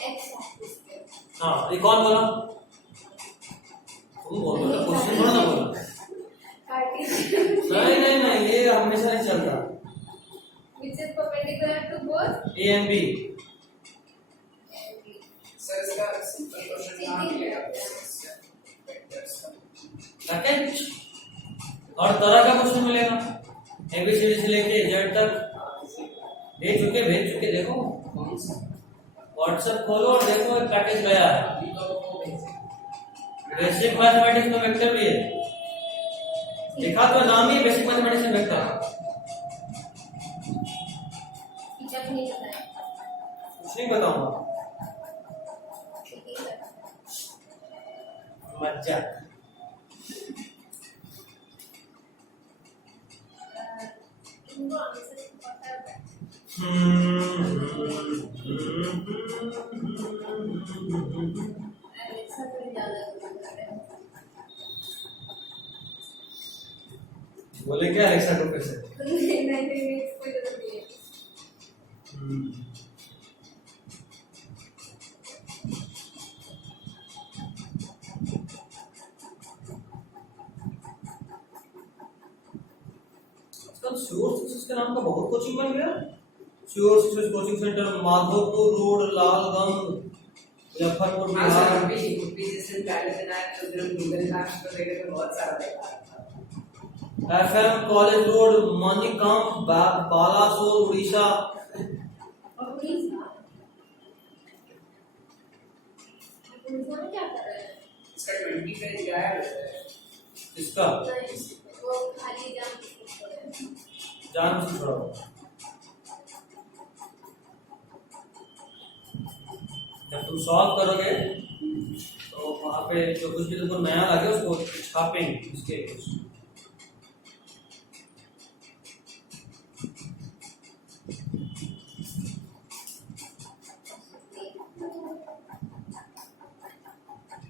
एक्स स्क्वायर। हाँ, ये कौन बोला? तुम बोलो, क्वेश्चन थोड़ा ना बोला। नहीं नहीं नहीं, ये हमेशा नहीं चल रहा। Which is perpendicular to both A and B। Sir इसका सिंपल क्वेश्चन कहाँ मिलेगा? सेकंड और तरह का क्वेश्चन मिलेगा, एबीसीडी से लेके जेड तक भेज चुके देखो। व्हाट्सएप खोलो और देखो, एक पैकेज गया है। बेसिक मैथमेटिक्स में वेक्टर भी है, लिखा तो नाम ही बेसिक मैथमेटिक्स में वेक्टर। कुछ नहीं बताऊंगा, मजा। बोले क्या एलेक्सा को फिर से? नहीं नहीं नहीं, कोई जरूरत नहीं है। आजकल श्योर सक्सेस के नाम का बहुत कोचिंग बन गया। Sure success coaching centre, Madhopur road, Lalganj, Muzaffarpur, हाँ सर, बिहार। हम भी जिस दिन पहले दिन आए तो फिर हम गूगल मैप्स पर देखे तो बहुत सारा देखा। FM college road, Manickam, Balasore, Orissa. और उड़ीसा में क्या कर रहे हैं? इसका 20 पेज गया है। इसका वो खाली जान से छोड़ो। जब तुम सॉल्व करोगे तो वहां पे जो कुछ भी तुमको नया लगे उसको छापेंगे इसके।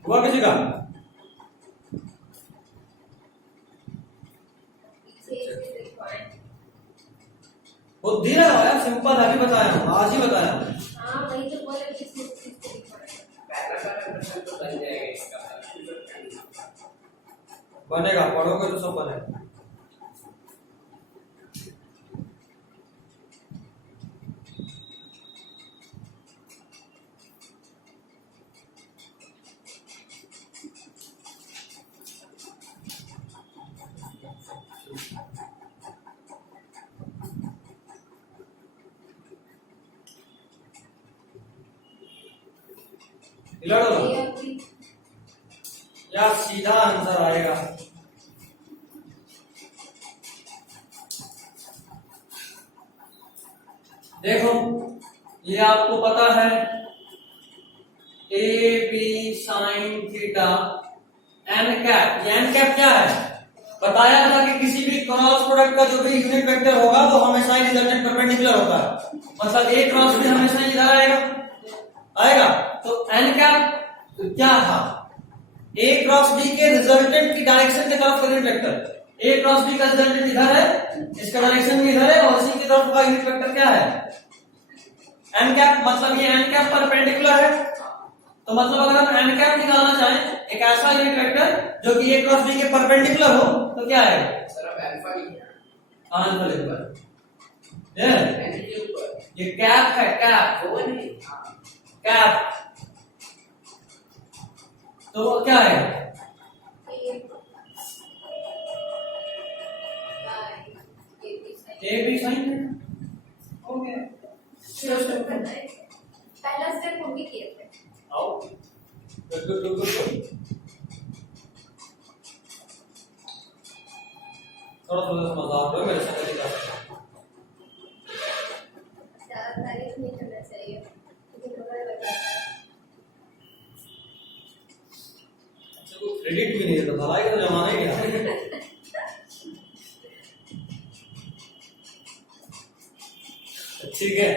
हुआ किसी का? वो धीरे यार, सिंपल अभी बताया हूँ, आज ही बताया हूँ। हाँ वही तो बोले कि इसमें कुछ लिखवाएं। पहला प्रश्न तो बन जाएगा इसका। बनेगा, पढ़ोगे तो सब बनेगा। लड़ो या सीधा आंसर आएगा। देखो ये आपको पता है, A B sine theta N cap. ये एन कैप क्या है? बताया था कि किसी भी क्रॉस प्रोडक्ट का जो भी यूनिट वेक्टर होगा वो हमेशा ही रिजल्टेंट परपेंडिकुलर होता है। मतलब ए क्रॉस भी हमेशा इधर आएगा। तो एन कैप क्या था? ए क्रॉस बी के रिजल्टेंट की डायरेक्शन के तरफ का यूनिट वेक्टर। ए क्रॉस बी का रिजल्टेंट इधर है, इसका डायरेक्शन भी इधर है, और इसी की तरफ का यूनिट वेक्टर क्या है? N cap. मतलब ये एन कैप परपेंडिकुलर है। तो मतलब अगर हम एन कैप निकालना चाहें, एक ऐसा यूनिट वेक्टर जो कि ए क्रॉस बी के परपेंडिकुलर हो, तो क्या है? सर अब अल्फा अल्फा लिखो। ये कैप है, कैप। वो नहीं। कैप तो वो क्या है? ए बी साइन हो गया। पहला स्टेप हम भी किए थे। आओ गुड। थोड़ा मजाक लो मेरे साथ। ज्यादा तारीफ नहीं करना चाहिए, क्योंकि थोड़ा लग जाता है। क्रेडिट भी नहीं है तो भलाई का तो जमाना ही गया। ठीक है,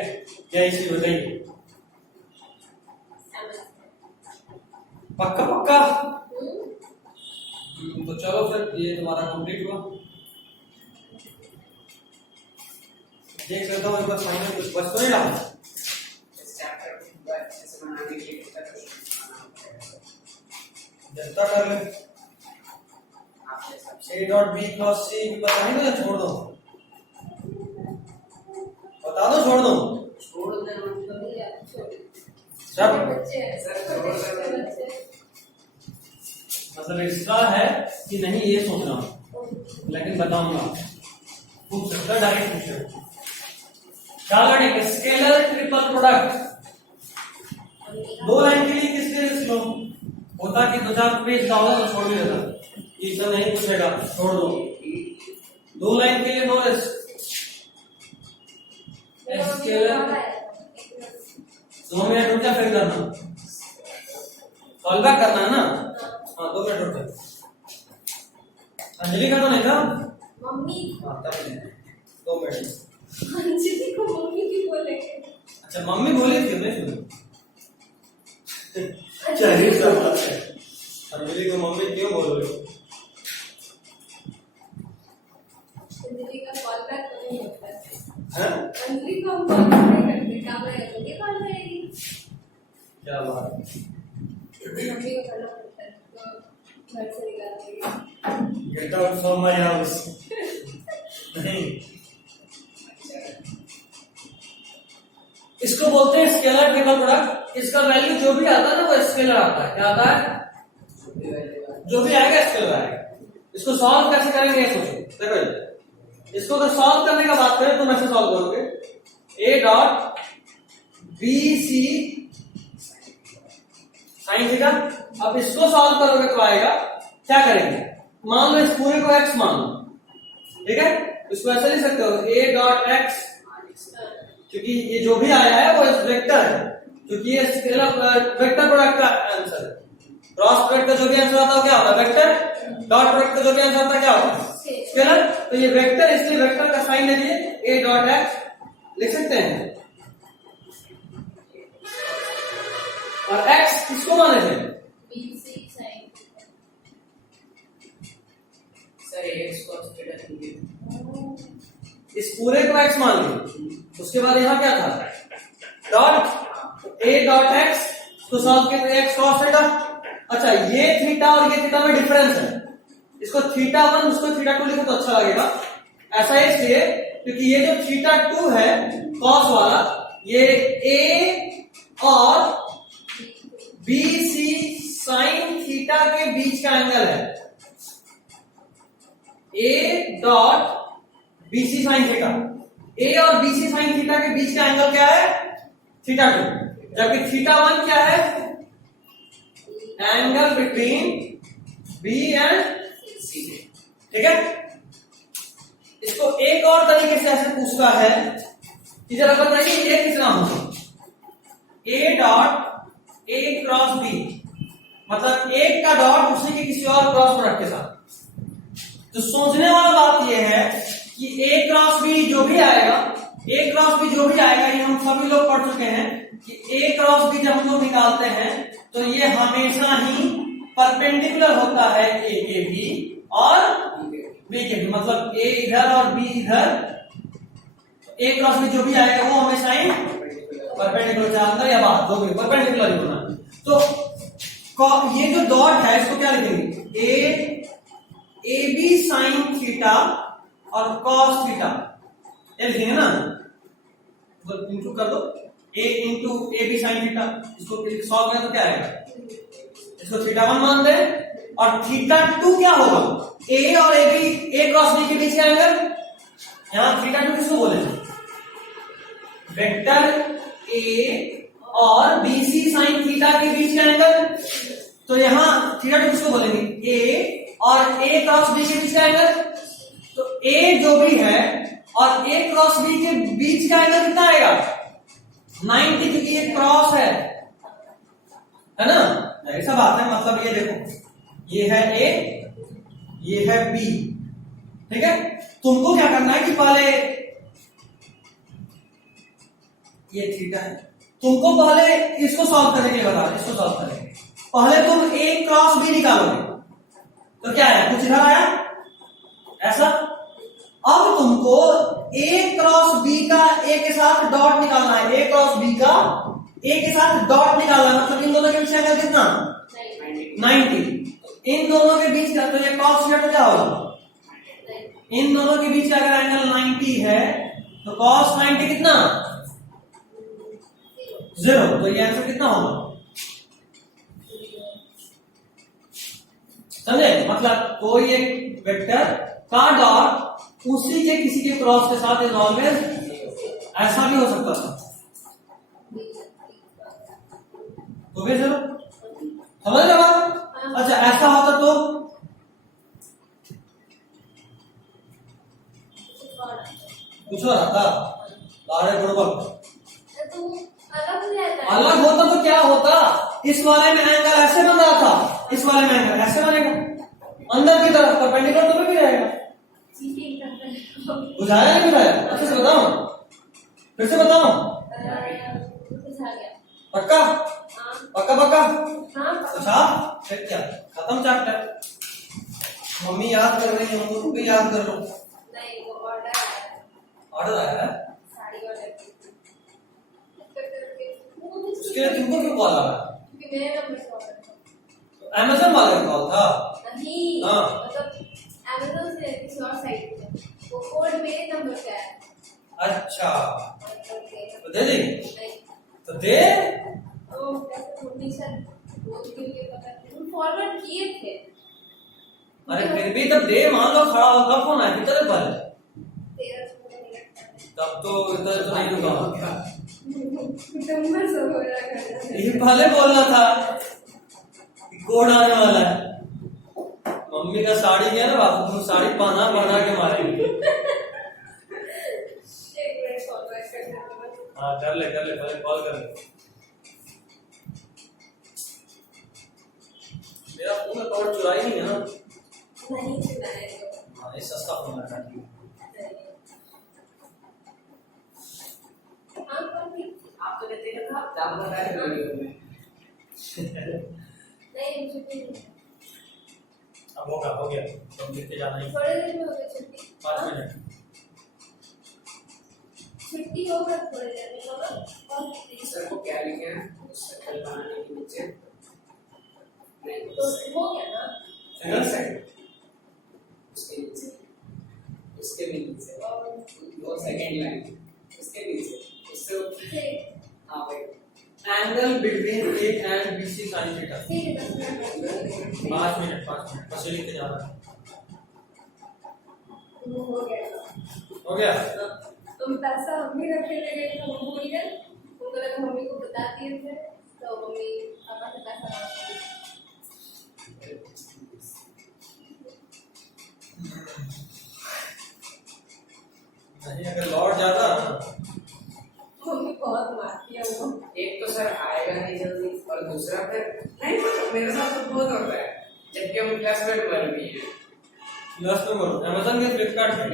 क्या इश्यू बताइए? पक्का पक्का? तो चलो फिर, ये तुम्हारा कंप्लीट हुआ। देख लेता हूँ एक बार फाइनल कुछ बच तो नहीं रहा। इस चैप्टर को अच्छे से बनाने के लिए कितना जनता कर ले। आपके हिसाब ए डॉट बी क्रॉस सी पता नहीं मुझे, छोड़ दो, बता दो, छोड़ दो। से छोड़ देना मतलब सब बच्चे हैं सर, छोटे छोड़ छोटे दो। बच्चे। मतलब एक्स्ट्रा है कि नहीं ये सोच रहा हूँ, लेकिन बताऊंगा। पूछ सकता है, डायरेक्ट पूछो। डायरेक्ट स्केलर ट्रिपल प्रोडक्ट दो लाइन के लिए किसके लिए स्लो होता कि 2-4 पेज डालो तो छोड़ देता, ये सब नहीं पूछेगा, छोड़ दो। दो लाइन के लिए नो स्केलर 2 मिनट रुक जा, फिर करना, कॉल बैक करना है ना। हाँ 2 मिनट रुक जा। अंजलि का तो नहीं था? मम्मी। हाँ तब नहीं, 2 मिनट। अंजलि को मम्मी भी बोलेंगे। अच्छा मम्मी बोली थी, नहीं सुनी? चलिए सब बात है, अंजलि को मम्मी क्यों बोलोगे? क्या बात है। मम्मी को करना पड़ता है तो घर से निकाल get out from my house. नहीं, इसको बोलते हैं स्केलर ट्रिपल प्रोडक्ट। इसका वैल्यू जो भी आता है ना वो स्केलर आता है। क्या आता है? जो भी आएगा स्केलर आएगा। इसको सॉल्व कैसे करेंगे सोचो। देखो इसको अगर सॉल्व करने का बात करें तो मैं ऐसे सॉल्व करोगे A dot B C sine theta. अब इसको सॉल्व करोगे तो आएगा, क्या करेंगे, मान लो इस पूरे को एक्स मान लो, ठीक है। इसको ऐसे लिख सकते हो ए डॉट एक्स, क्योंकि ये जो भी आया है वो वेक्टर है, क्योंकि ये स्केलर वेक्टर प्रोडक्ट का आंसर है। क्रॉस प्रोडक्ट का जो भी आंसर आता है क्या होता है? वेक्टर। डॉट प्रोडक्ट का जो भी आंसर आता है क्या होता है? स्केलर। तो ये वेक्टर, इसलिए वेक्टर का साइन ले लिए ए डॉट एक्स लिख सकते हैं। और एक्स किसको माने थे? BC sine sir X cos theta लिखिए। इस पूरे को एक्स मान लिया। उसके बाद यहाँ क्या था? डॉट ए डॉट एक्स, तो सॉल्व किया एक्स cos थीटा। अच्छा, ये थीटा और ये थीटा में डिफरेंस है। इसको थीटा 1 उसको थीटा 2 लिखो तो अच्छा लगेगा। ऐसा इसलिए क्योंकि ये जो थीटा 2 है cos वाला, ये ए और बी सी साइन थीटा के बीच का एंगल है। ए dot B C sine theta, a और बी सी साइन थीटा के बीच का एंगल क्या है? थीटा 2। जबकि थीटा 1 क्या है? एंगल बिटवीन बी एंड सी। ठीक है। इसको एक और तरीके से ऐसे पूछता है कि जरा बताइए ये कितना होगा? A dot A cross B, मतलब एक का डॉट उसी के किसी और क्रॉस प्रोडक्ट के साथ। तो सोचने वाला बात यह है कि ए क्रॉस बी जो भी आएगा, ए क्रॉस बी जो भी आएगा, ये हम सभी लोग पढ़ चुके हैं कि ए क्रॉस बी जब हम लोग निकालते हैं तो ये हमेशा ही परपेंडिकुलर होता है ए के बी और बी के बी, मतलब ए इधर और बी इधर। ए क्रॉस बी जो भी आएगा वो हमेशा ही परपेंडिकुलर, अंदर या बाहर दो भी परपेंडिकुलर ही होना। तो ये जो डॉट है इसको क्या लिखेंगे? ए बी साइन थीटा और cos थीटा, ये लिखेंगे ना, तो इंटू कर दो a into A B sine theta. इसको सॉल्व करें तो क्या आएगा? इसको थीटा 1 मान दे और थीटा 2 क्या होगा? a और A B, A cross B के बीच का एंगल। यहां थीटा 2 किसको बोलेंगे? वेक्टर ए और बी सी साइन थीटा के बीच का एंगल। तो यहां थीटा 2 किसको बोलेंगे? ए और ए क्रॉस बी के बीच का एंगल। तो ए जो भी है और ए क्रॉस बी के बीच का एंगल कितना आएगा? 90, क्योंकि ये क्रॉस है ना। ऐसा बात है, मतलब ये देखो, ये है ए, ये है बी, ठीक है। तुमको क्या करना है कि पहले ये थीटा है, तुमको पहले इसको सॉल्व करने के लिए बता, इसको सॉल्व करेंगे। पहले तुम ए क्रॉस बी निकालोगे तो क्या है? कुछ इधर आया ऐसा। अब तुमको ए क्रॉस बी का ए के साथ डॉट निकालना है। ए क्रॉस बी का ए के साथ डॉट निकालना है, मतलब इन दोनों के बीच एंगल कितना? 90। इन दोनों के बीच का, तो ये cos थीटा तो क्या होगा? इन दोनों के बीच अगर एंगल 90 है तो cos 90 कितना? 0। तो ये आंसर कितना होगा? समझे? मतलब कोई एक वेक्टर का डॉट उसी के किसी के क्रॉस के साथ इज ऑलवेज, ऐसा भी हो सकता था। तो फिर चलो समझ रहे बात? अच्छा, ऐसा होता तो कुछ और आता? अलग होता तो क्या होता? इस वाले में एंगल ऐसे बन रहा था, इस वाले में एंगल ऐसे बनेगा, अंदर की तरफ परपेंडिकुलर तो भी रहेगा। बुझाया नहीं बुझाया? अच्छे से बताओ, फिर से बताओ। पक्का पक्का पक्का? अच्छा, फिर क्या, खत्म चैप्टर। मम्मी याद कर रही है, तुम भी याद कर लो। नहीं, वो ऑर्डर आया है? साड़ी ऑर्डर उसके लिए तुमको क्यों कॉल आ रहा है? क्योंकि मेरे नंबर से ऑर्डर था। अमेजन वाले का कॉल था? नहीं, हाँ। मतलब अमेजन से किसी और साइट पे वो कोड मेरे नंबर से आया। अच्छा, तो तो दे देंगे? नहीं, तो दे। तो कैसे मम्मी सर रोज के लिए पता नहीं, हम फॉरवर्ड किए थे। अरे फिर भी तब दे, मान लो खड़ा होगा फोन आया कितने पल, 13 मिनट तब तो इधर तो नहीं रुका। नंबर सब हो रहा है। ये पहले बोलना था कि कोड आने वाला है। मम्मी का साड़ी गया ना बाबू, तुम साड़ी पहना पहना के मारेंगे। एक मिनट फॉरवर्ड करना होगा। हाँ कर ले पहले कॉल कर ले। मेरा फोन अकाउंट चुराई नहीं है ना? नहीं सुनाए तो हाँ, ये सस्ता फोन है। हाँ पर भी आप तो देते हैं ना, दाम बता रहे हो। नहीं मुझे भी नहीं। अब हो गया, तुम लिख के जाना ही। थोड़े देर में हो गई छुट्टी। 5 मिनट। छुट्टी होगा थोड़ी देर में होगा। और सर को क्या लिखे हैं उस शक्ल बनाने के नीचे? नहीं तो हो गया ना? सिंगल सेकंड उसके नीचे, उसके भी नीचे, और वो सेकंड लाइन उसके नीचे, उससे फिर हाँ भाई angle between A and B C sine theta. 10 minute 5 minute बस ये लिख के जाना है। वो हो गया। हो गया? तुम पैसा हम भी रखे थे गए तो हम भूल गए, उनको लगा मम्मी को बता दिए थे तो मम्मी पापा से पैसा मांग ली। नहीं, अगर लौट जाता मम्मी बहुत मारती है वो। एक तो सर आएगा नहीं जल्दी, और दूसरा फिर नहीं, मतलब मेरे साथ तो बहुत होता है जबकि हम क्लासमेट बन भी हैं। प्लस में बोलो अमेजन के फ्लिपकार्ट पे।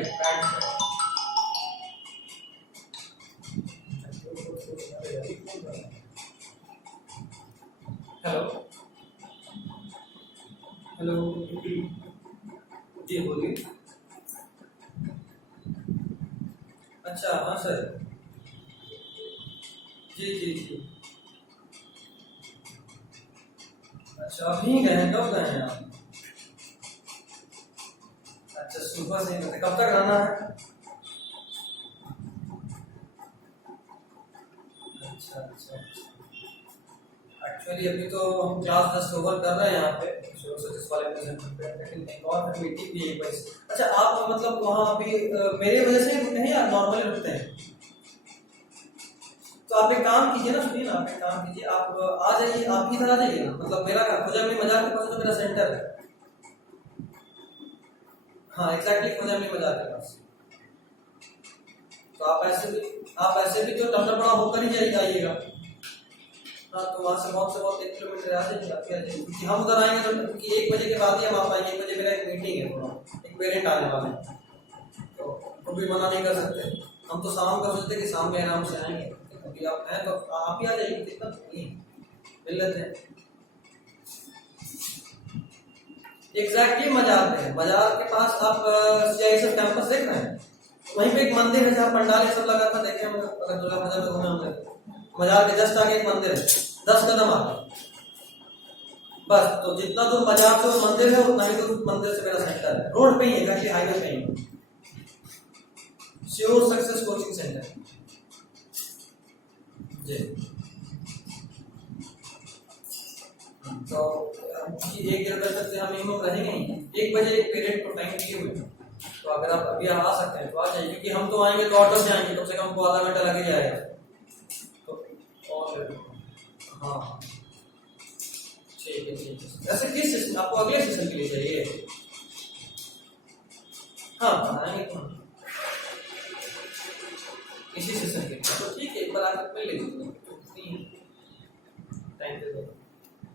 हेलो हेलो जी बोलिए। अच्छा हाँ सर, जी। अच्छा अभी गए हैं, कब गए हैं आप? अच्छा सुबह से ही, कब तक रहना है? अच्छा एक्चुअली अभी तो हम क्लास 10 ओवर कर रहे हैं यहाँ पे सोशल वाले प्रेजेंटर पे, लेकिन एक और मीटिंग भी है बस। अच्छा आप मतलब वहाँ अभी मेरे वजह से रुकते हैं या नॉर्मली रुकते हैं? तो आप एक काम कीजिए ना, सुनिए ना, आप एक काम कीजिए, आप आ जाइए, आप इधर आ जाइए ना, मतलब मेरा खोजा में मजार के पास तो मेरा सेंटर है। हाँ एग्जैक्टली खोजा में मजार के पास। तो आप ऐसे भी तो टंडर बड़ा होकर ही आइएगा। हाँ तो वहाँ से बहुत 1 किलोमीटर आ जाएंगे आप, आ जाएंगे क्योंकि हम उधर आएंगे तो क्योंकि 1 बजे के बाद ही हम आ पाएंगे। 1 बजे मेरा एक मीटिंग है, थोड़ा एक पेरेंट आने वाले हैं तो भी मना नहीं कर सकते। हम तो शाम का सोचते कि शाम में आराम से आएंगे, अभी आप हैं तो आप ही आ जाइए, दिक्कत नहीं है, मिल लेते हैं। एग्जैक्टली मजार पे है, मजार के पास आप CISF कैंपस देख रहे हैं, वहीं पे एक मंदिर है जहाँ पंडाल सब लगा था, देखे होंगे अगर दुर्गा पूजा में घूमे होंगे। मजार के जस्ट आगे एक मंदिर है, 10 कदम आगे बस। तो जितना दूर मजार से मंदिर है उतना ही दूर मंदिर से मेरा सेंटर है, रोड पे ही है, गाड़ी हाईवे पे ही। श्योर सक्सेस कोचिंग सेंटर जी। तो 1 बजे तक हम मिनिमम रहेंगे ही, 1 बजे एक पीरियड को टाइम दिए हुए हैं, तो अगर आप अभी आ सकते हैं तो आ जाइए, क्योंकि हम तो आएंगे तो ऑटो से आएंगे, कम से कम को आधा घंटा लगे जाएगा। तो और हाँ ठीक है। ऐसे किस सेशन आपको अगले सेशन के लिए चाहिए? हाँ बनाएंगे तो इसी सेशन के लिए, तो ठीक है, एक बार आकर मिल लीजिए, टाइम दे दो,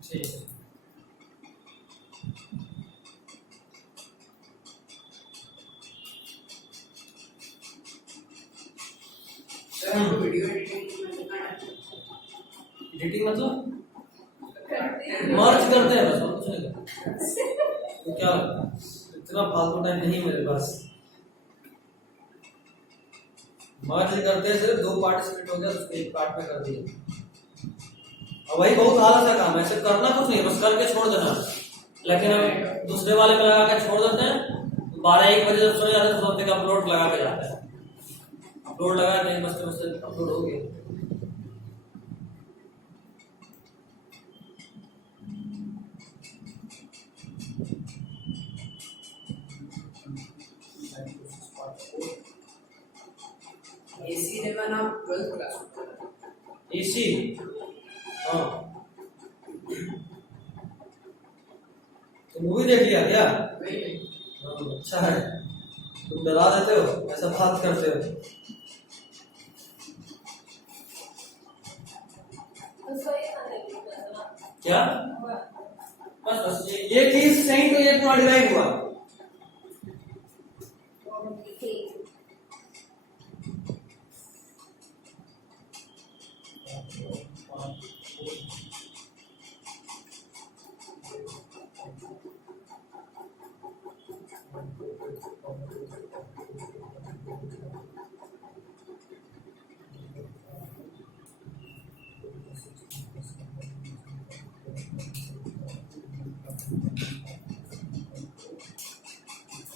ठीक है। सर वीडियो एडिटिंग मतलब मर्ज करते हैं बस, और कुछ नहीं करते। तो क्या लगता है इतना फालतू टाइम नहीं मेरे पास। मर्ज करते हैं, सिर्फ 2 पार्ट स्प्लिट हो गया, उसको 1 पार्ट में कर दिया। और वही बहुत आलस का काम है, ऐसे करना कुछ नहीं, बस करके छोड़ देना। लेकिन हम दूसरे वाले पे लगा के छोड़ देते हैं, 12-1 बजे जब सोने जाते हैं तो सोचते हैं कि अपलोड लगा के जाते हैं, अपलोड लगा के बस अपलोड हो गया। एसी लेवन आप 12th क्लास एसी, हाँ तो मूवी देख लिया क्या? नहीं हाँ, अच्छा है, तुम डरा देते हो, ऐसा बात करते हो। तो सोई खाने की करना क्या? बस बस ये चीज सही तो ये तुम्हारा डिराइव हुआ। ठीक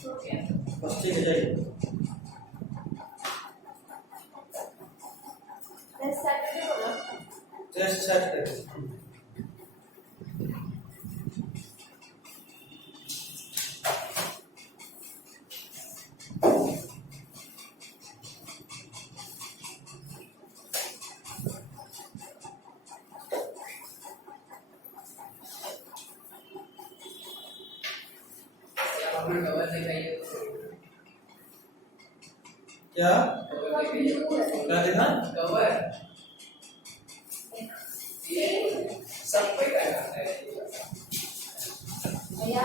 हो गया। बस ठीक है, जाइए। नेक्स्ट सैटरडे को ना टेस्ट सेट करें। अपना कवर दिखाइए। क्या कवर दिखाइए। क्या देखा? कवर ये सब पे करना है। भैया